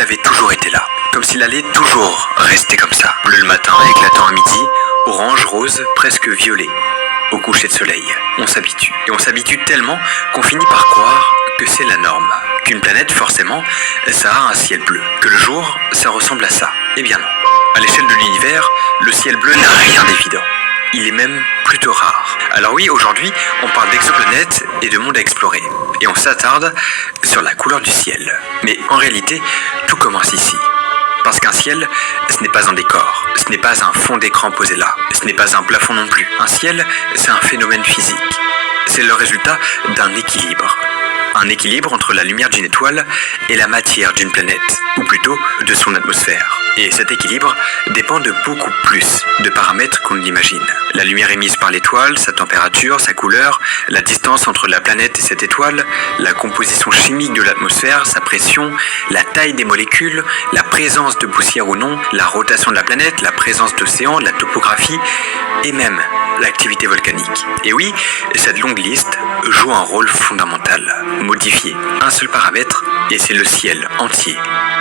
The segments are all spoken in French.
s'il avait toujours été là, comme s'il allait toujours rester comme ça. Bleu le matin, éclatant à midi, orange, rose, presque violet. Au coucher de soleil, on s'habitue. Et on s'habitue tellement qu'on finit par croire que c'est la norme. Qu'une planète, forcément, ça a un ciel bleu. Que le jour, ça ressemble à ça. Eh bien non. À l'échelle de l'univers, le ciel bleu n'a rien d'évident. Il est même plutôt rare. Alors oui, aujourd'hui, on parle d'exoplanètes et de mondes à explorer. Et on s'attarde sur la couleur du ciel. Mais en réalité, tout commence ici. Parce qu'un ciel, ce n'est pas un décor, ce n'est pas un fond d'écran posé là, ce n'est pas un plafond non plus. Un ciel, c'est un phénomène physique. C'est le résultat d'un équilibre. Un équilibre entre la lumière d'une étoile et la matière d'une planète, ou plutôt de son atmosphère. Et cet équilibre dépend de beaucoup plus de paramètres qu'on ne l'imagine. La lumière émise par l'étoile, sa température, sa couleur, la distance entre la planète et cette étoile, la composition chimique de l'atmosphère, sa pression, la taille des molécules, la présence de poussière ou non, la rotation de la planète, la présence d'océans, la topographie et même l'activité volcanique. Et oui, cette longue liste joue un rôle fondamental. Modifier un seul paramètre et c'est le ciel entier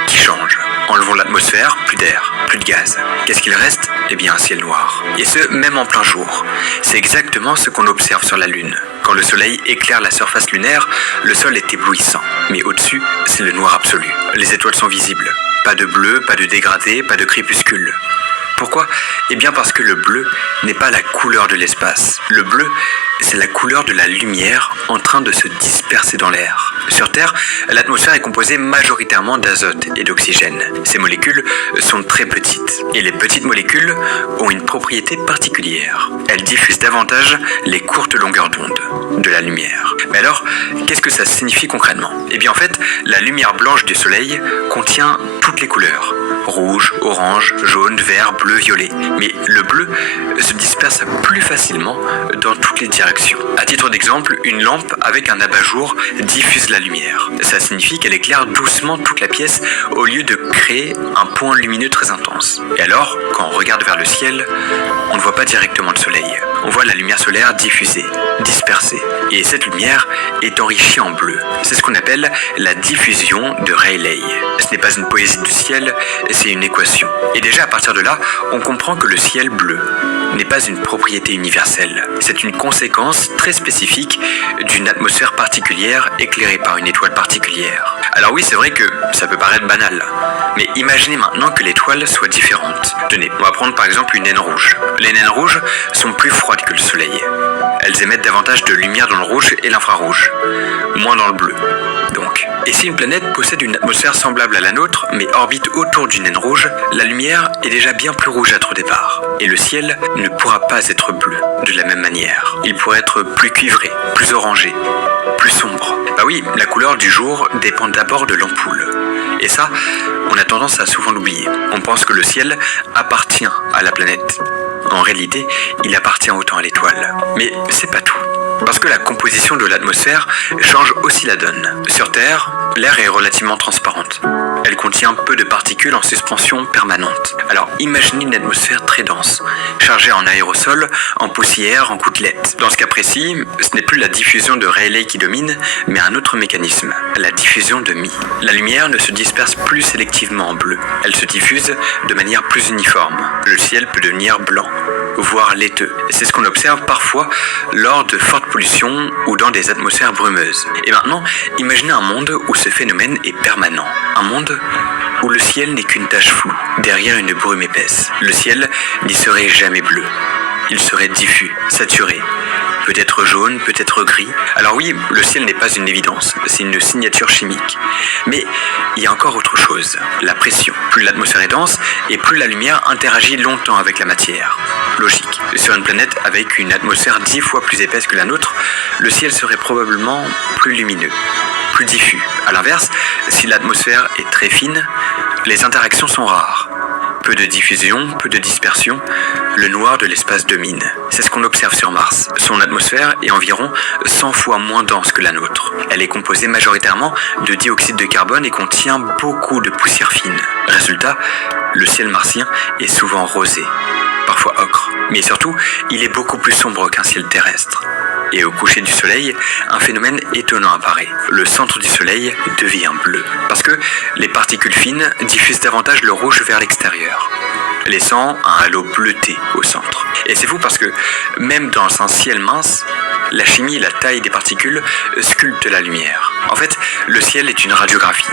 qui change. Enlevons l'atmosphère, plus d'air, plus de gaz. Qu'est-ce qu'il reste ? Eh bien un ciel noir. Et ce, même en plein jour. C'est exactement ce qu'on observe sur la Lune. Quand le soleil éclaire la surface lunaire, le sol est éblouissant. Mais au-dessus, c'est le noir absolu. Les étoiles sont visibles. Pas de bleu, pas de dégradé, pas de crépuscule. Pourquoi ? Eh bien parce que le bleu n'est pas la couleur de l'espace. Le bleu, c'est la couleur de la lumière en train de se disperser dans l'air. Sur Terre, l'atmosphère est composée majoritairement d'azote et d'oxygène. Ces molécules sont très petites. Et les petites molécules ont une propriété particulière. Elles diffusent davantage les courtes longueurs d'onde de la lumière. Mais alors, qu'est-ce que ça signifie concrètement ? Eh bien en fait, la lumière blanche du soleil contient toutes les couleurs. Rouge, orange, jaune, vert, bleu, violet. Mais le bleu se disperse plus facilement dans toutes les directions. À titre d'exemple, une lampe avec un abat-jour diffuse la lumière. Ça signifie qu'elle éclaire doucement toute la pièce au lieu de créer un point lumineux très intense. Et alors, quand on regarde vers le ciel, on ne voit pas directement le soleil. On voit la lumière solaire diffusée, dispersée. Et cette lumière est enrichie en bleu. C'est ce qu'on appelle la diffusion de Rayleigh. Ce n'est pas une poésie du ciel, c'est une équation. Et déjà à partir de là, on comprend que le ciel bleu n'est pas une propriété universelle. C'est une conséquence très spécifique d'une atmosphère particulière éclairée par une étoile particulière. Alors oui, c'est vrai que ça peut paraître banal, mais imaginez maintenant que l'étoile soit différente. Tenez, on va prendre par exemple une naine rouge. Les naines rouges sont plus froides que le soleil. Elles émettent davantage de lumière dans le rouge et l'infrarouge, moins dans le bleu. Donc, et si une planète possède une atmosphère semblable à la nôtre, mais orbite autour d'une naine rouge, la lumière est déjà bien plus rougeâtre au départ. Et le ciel ne pourra pas être bleu de la même manière. Il pourrait être plus cuivré, plus orangé, plus sombre. Bah oui, la couleur du jour dépend d'abord de l'ampoule. Et ça, on a tendance à souvent l'oublier. On pense que le ciel appartient à la planète. En réalité, il appartient autant à l'étoile. Mais c'est pas tout. Parce que la composition de l'atmosphère change aussi la donne. Sur Terre, l'air est relativement transparente. Elle contient peu de particules en suspension permanente. Alors imaginez une atmosphère très dense, chargée en aérosol, en poussière, en gouttelettes. Dans ce cas précis, ce n'est plus la diffusion de Rayleigh qui domine, mais un autre mécanisme, la diffusion de Mie. La lumière ne se disperse plus sélectivement en bleu. Elle se diffuse de manière plus uniforme. Le ciel peut devenir blanc, voire laiteux. C'est ce qu'on observe parfois lors de fortes pollutions ou dans des atmosphères brumeuses. Et maintenant, imaginez un monde où ce phénomène est permanent. Un monde où le ciel n'est qu'une tache floue, derrière une brume épaisse. Le ciel n'y serait jamais bleu. Il serait diffus, saturé, peut-être jaune, peut-être gris. Alors oui, le ciel n'est pas une évidence, c'est une signature chimique. Mais il y a encore autre chose, la pression. Plus l'atmosphère est dense, et plus la lumière interagit longtemps avec la matière. Logique. Sur une planète avec une atmosphère 10 fois plus épaisse que la nôtre, le ciel serait probablement plus lumineux, plus diffus. A l'inverse, si l'atmosphère est très fine, les interactions sont rares. Peu de diffusion, peu de dispersion, le noir de l'espace domine. C'est ce qu'on observe sur Mars. Son atmosphère est environ 100 fois moins dense que la nôtre. Elle est composée majoritairement de dioxyde de carbone et contient beaucoup de poussière fine. Résultat, le ciel martien est souvent rosé, parfois ocre. Mais surtout, il est beaucoup plus sombre qu'un ciel terrestre. Et au coucher du soleil, un phénomène étonnant apparaît. Le centre du soleil devient bleu. Parce que les particules fines diffusent davantage le rouge vers l'extérieur, laissant un halo bleuté au centre. Et c'est fou parce que même dans un ciel mince, la chimie et la taille des particules sculptent la lumière. En fait, le ciel est une radiographie.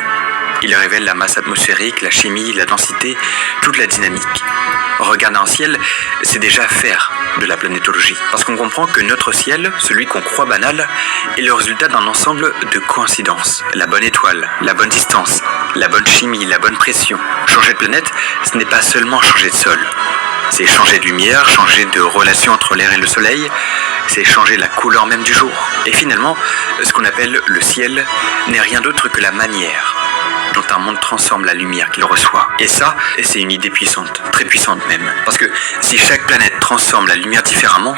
Il révèle la masse atmosphérique, la chimie, la densité, toute la dynamique. Regarder un ciel, c'est déjà faire de la planétologie. Parce qu'on comprend que notre ciel, celui qu'on croit banal, est le résultat d'un ensemble de coïncidences. La bonne étoile, la bonne distance, la bonne chimie, la bonne pression. Changer de planète, ce n'est pas seulement changer de sol. C'est changer de lumière, changer de relation entre l'air et le soleil, c'est changer la couleur même du jour. Et finalement, ce qu'on appelle le ciel n'est rien d'autre que la manière dont un monde transforme la lumière qu'il reçoit. Et ça, c'est une idée puissante, très puissante même. Parce que si chaque planète transforme la lumière différemment,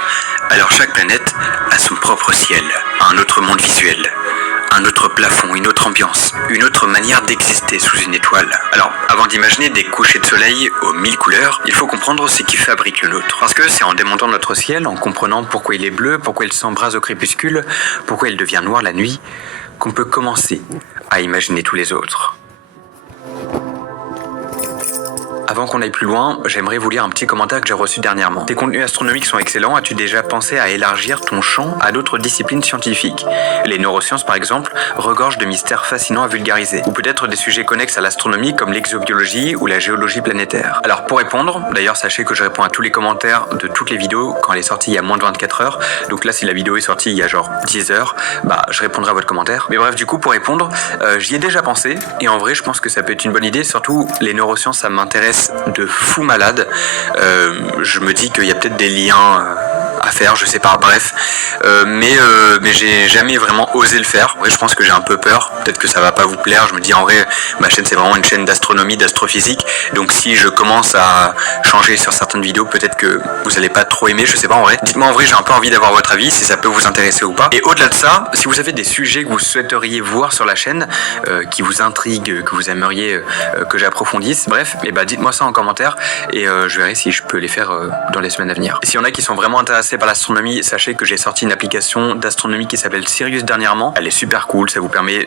alors chaque planète a son propre ciel, un autre monde visuel, un autre plafond, une autre ambiance, une autre manière d'exister sous une étoile. Alors, avant d'imaginer des couchers de soleil aux 1000 couleurs, il faut comprendre ce qui fabrique le nôtre. Parce que c'est en démontant notre ciel, en comprenant pourquoi il est bleu, pourquoi il s'embrase au crépuscule, pourquoi il devient noir la nuit, qu'on peut commencer à imaginer tous les autres. Avant qu'on aille plus loin, j'aimerais vous lire un petit commentaire que j'ai reçu dernièrement. Tes contenus astronomiques sont excellents, as-tu déjà pensé à élargir ton champ à d'autres disciplines scientifiques? Les neurosciences par exemple regorgent de mystères fascinants à vulgariser. Ou peut-être des sujets connexes à l'astronomie comme l'exobiologie ou la géologie planétaire. Alors pour répondre, d'ailleurs sachez que je réponds à tous les commentaires de toutes les vidéos quand elle est sortie il y a moins de 24 heures. Donc là si la vidéo est sortie il y a genre 10 heures, je répondrai à votre commentaire. Mais bref, du coup pour répondre, j'y ai déjà pensé et en vrai je pense que ça peut être une bonne idée. Surtout les neurosciences ça m'intéresse de fou malade. Je me dis qu'il y a peut-être des liens à faire, je sais pas, bref. Mais j'ai jamais vraiment osé le faire. En vrai, je pense que j'ai un peu peur. Peut-être que ça va pas vous plaire. Je me dis en vrai, ma chaîne c'est vraiment une chaîne d'astronomie, d'astrophysique. Donc si je commence à changer sur certaines vidéos, peut-être que vous allez pas trop aimer, je sais pas en vrai. Dites-moi en vrai, j'ai un peu envie d'avoir votre avis, si ça peut vous intéresser ou pas. Et au-delà de ça, si vous avez des sujets que vous souhaiteriez voir sur la chaîne, qui vous intriguent, que vous aimeriez que j'approfondisse, bref, dites-moi ça en commentaire et je verrai si je peux les faire dans les semaines à venir. Et s'il y en a qui sont vraiment intéressés par l'astronomie, sachez que j'ai sorti une application d'astronomie qui s'appelle Sirius dernièrement. Elle est super cool, ça vous permet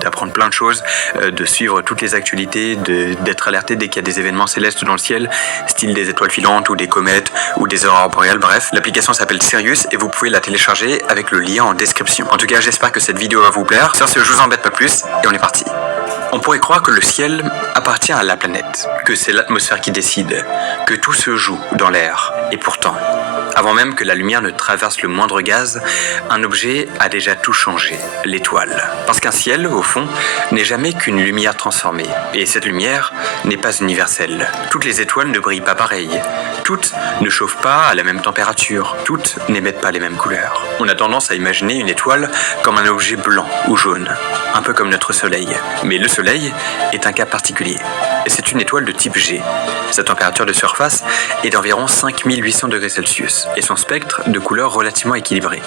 d'apprendre plein de choses, de suivre toutes les actualités, d'être alerté dès qu'il y a des événements célestes dans le ciel, style des étoiles filantes ou des comètes ou des aurores boréales, bref. L'application s'appelle Sirius et vous pouvez la télécharger avec le lien en description. En tout cas, j'espère que cette vidéo va vous plaire. Sur ce, je vous embête pas plus et on est parti. On pourrait croire que le ciel appartient à la planète, que c'est l'atmosphère qui décide, que tout se joue dans l'air. Et pourtant, avant même que la lumière ne traverse le moindre gaz, un objet a déjà tout changé, l'étoile. Parce qu'un ciel, au fond, n'est jamais qu'une lumière transformée. Et cette lumière n'est pas universelle. Toutes les étoiles ne brillent pas pareil. Toutes ne chauffent pas à la même température. Toutes n'émettent pas les mêmes couleurs. On a tendance à imaginer une étoile comme un objet blanc ou jaune, un peu comme notre soleil. Mais le soleil est un cas particulier. C'est une étoile de type G. Sa température de surface est d'environ 5800 degrés Celsius et son spectre de couleurs relativement équilibré.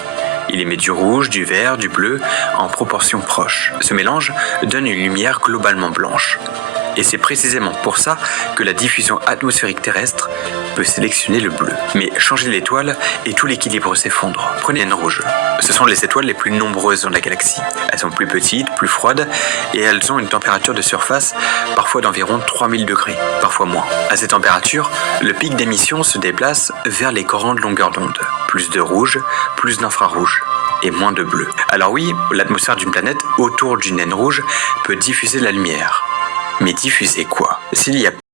Il émet du rouge, du vert, du bleu en proportions proches. Ce mélange donne une lumière globalement blanche. Et c'est précisément pour ça que la diffusion atmosphérique terrestre peut sélectionner le bleu. Mais changer l'étoile et tout l'équilibre s'effondre. Prenez une naine rouge. Ce sont les étoiles les plus nombreuses dans la galaxie. Elles sont plus petites, plus froides, et elles ont une température de surface parfois d'environ 3000 degrés, parfois moins. À ces températures, le pic d'émission se déplace vers les grandes longueurs d'onde. Plus de rouge, plus d'infrarouge et moins de bleu. Alors oui, l'atmosphère d'une planète autour d'une naine rouge peut diffuser la lumière. Mais diffuser quoi? S'il y a